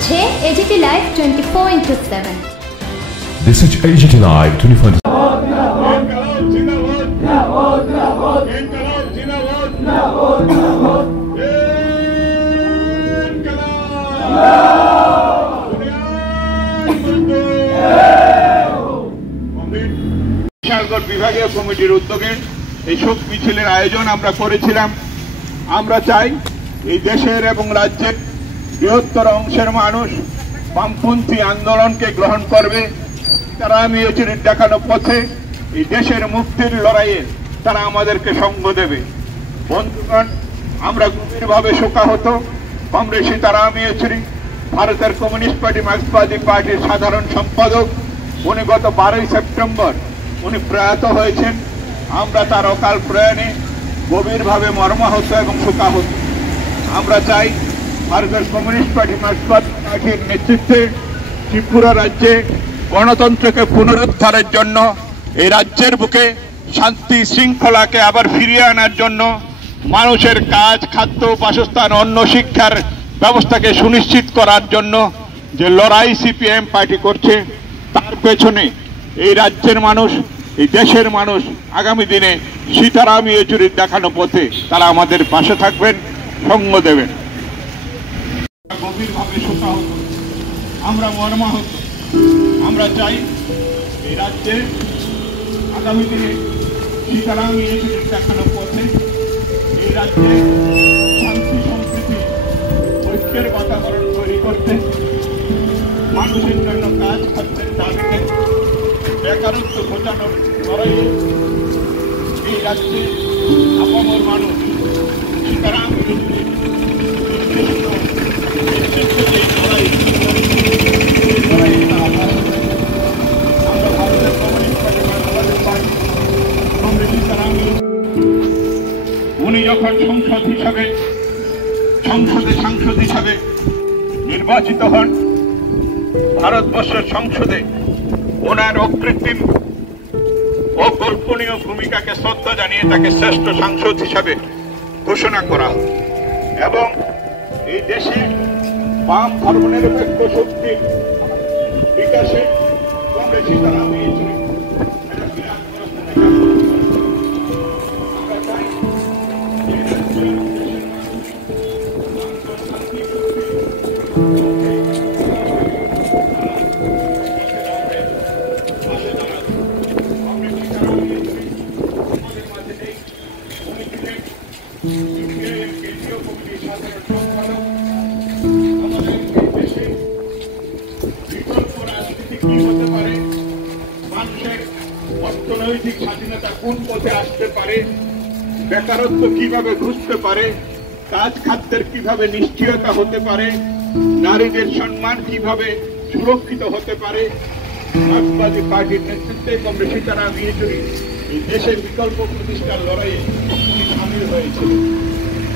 দেখছে AGT Live 24/7। This is AGT Live 24/7। Bishalgarh বিভাগীয় কমিটির উদ্যোগে এই শোক মিছিলের আয়োজন আমরা করেছিলাম। আমরা চাই এই দেশের এবং রাজ্যের বৃহত্তর অংশের মানুষ বামপন্থী আন্দোলনকে গ্রহণ করবে। তারা মিছিলের দেখানো পথে এই দেশের মুক্তির লড়াইয়ে তারা আমাদেরকে সঙ্গ দেবে। বন্ধুগণ, আমরা গভীরভাবে শোকাহত। কমরেড সীতারাম ইয়েচুরি ভারতের কমিউনিস্ট পার্টি মার্ক্সবাদী পার্টির সাধারণ সম্পাদক। উনি গত 12ই সেপ্টেম্বর উনি প্রয়াত হয়েছেন। আমরা তার অকাল প্রয়াণে গভীরভাবে মর্মাহত এবং শোকাহত। আমরা চাই ভারতের কমিউনিস্ট পার্টি মার্ক্সবাদী পার্টির নেতৃত্বে ত্রিপুরা রাজ্যে গণতন্ত্রকে পুনরুদ্ধারের জন্য, এই রাজ্যের বুকে শান্তি শৃঙ্খলাকে আবার ফিরিয়ে আনার জন্য, মানুষের কাজ, খাদ্য, বাসস্থান, অন্ন, শিক্ষার ব্যবস্থাকে সুনিশ্চিত করার জন্য যে লড়াই সিপিএম পার্টি করছে, তার পেছনে এই রাজ্যের মানুষ, এই দেশের মানুষ আগামী দিনে সীতারাম ইয়েচুরির দেখানো পথে তারা আমাদের পাশে থাকবেন, সঙ্গ দেবেন। গভীরভাবে শোকাহত, আমরা মর্মাহত। আমরা চাই এই রাজ্যে আগামী দিনে সীতারাম ইয়েচুরির দেখানো পথে এই রাজ্যে শান্তি সম্প্রীতি ঐক্যের বাতাবরণ তৈরি করতে, মানুষের জন্য কাজ খাদ্যের দাবিতে, বেকারত্ব ঘোচানোর লড়াইয়ে এই রাজ্যে আপামর মানুষ সীতারাম ইয়েচুরির উনি যখন সাংসদ হিসাবে নির্বাচিত হন, ভারতবর্ষের সংসদে ওনার অকৃত্রিম ও কল্পনীয় ভূমিকাকে শ্রদ্ধা জানিয়ে তাকে শ্রেষ্ঠ সাংসদ হিসাবে ঘোষণা করা হয় এবং এই দেশে বাম ধর্মনিরপেক্ষ শক্তির বিকাশে কংগ্রেস সীতারাম ইয়েচুরি অর্থনৈতিক স্বাধীনতা কোন পথে আসতে পারে, বেকারত্ব কিভাবে ঘুষতে পারে, কাজ খাদ্যের কিভাবে নিশ্চয়তা হতে পারে, নারীদের সম্মান কিভাবে সুরক্ষিত হতে পারে, মার্ক্সবাদী পার্টির নেতৃত্বে কমরেড সীতারাম ইয়েচুরি এই দেশের বিকল্প প্রতিষ্ঠার লড়াইয়ে উনি সামিল হয়েছিল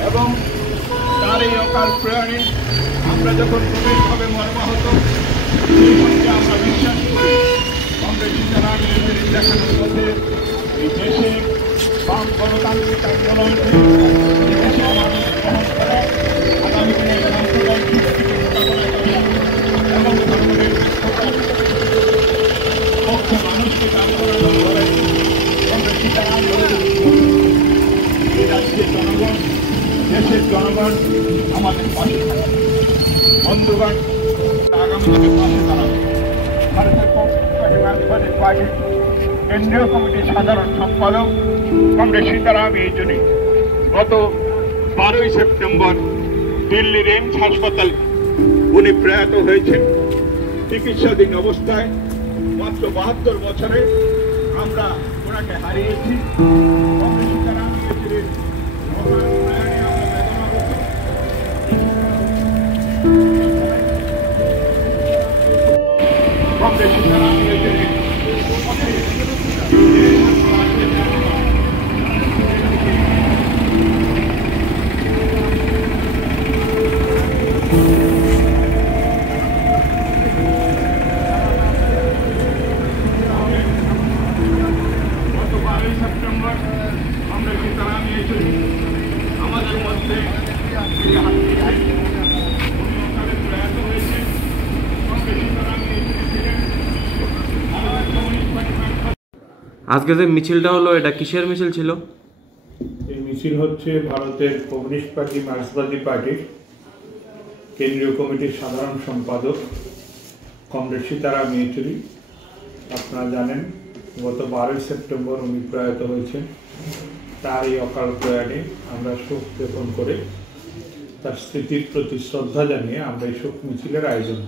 এবং তার এই অকাল প্রয়াণে আমরা যখন গভীরভাবে মর্মাহত, সেই সঙ্গে আমরা বিশ্বাস করি কমরেড সীতারাম ইয়েচুরির দেখানোর পথে এই দেশে বাম গণতান্ত্রিক আন্দোলনকে এই দেশের মানুষ গ্রহণ করে আগামী দিনে সাম্প্রদায়িক শক্তিকে মোকাবেলা করা এবং ধর্মের পক্ষে মানুষকে কাজ করানোর লড়াই কমরেড সীতারাম ইয়েচুরি এই রাজ্যের জনগণ, দেশের জনগণ আমাদের পাশে থাকবে। বন্ধুগণ, আগামী দিনে পাশে দাঁড়াবে। ভারতের কমিউনিস্ট পার্টি মার্ক্সবাদী পার্টির কেন্দ্রীয় কমিটির সাধারণ সম্পাদক কমরেড সীতারাম ইয়েচুরি গত 12ই সেপ্টেম্বর দিল্লির এইমস হাসপাতালে উনি প্রয়াত হয়েছেন। চিকিৎসাধীন অবস্থায় মাত্র 72 বছরে আমরা ওনাকে হারিয়েছি। কমরেড সীতারাম ইয়েচুরির প্রয়াণে আমরা বেদনাহত। কমরেড সীতারাম ইয়েচুরির আমাদের মধ্যে প্রয়াত হয়েছে। আজকে যে মিছিলটা হলো এটা কিসের মিছিল ছিল? এই মিছিল হচ্ছে ভারতের কমিউনিস্ট পার্টি মার্ক্সবাদী পার্টির কেন্দ্রীয় কমিটির সাধারণ সম্পাদক কমরেড সীতারাম ইয়েচুরি। আপনারা জানেন গত 12 সেপ্টেম্বর উনি প্রয়াত হয়েছেন। তার এই অকাল প্রয়াণে আমরা শোক জ্ঞাপন করে তার স্মৃতির প্রতি শ্রদ্ধা জানিয়ে আমরা এই শোক মিছিলের আয়োজন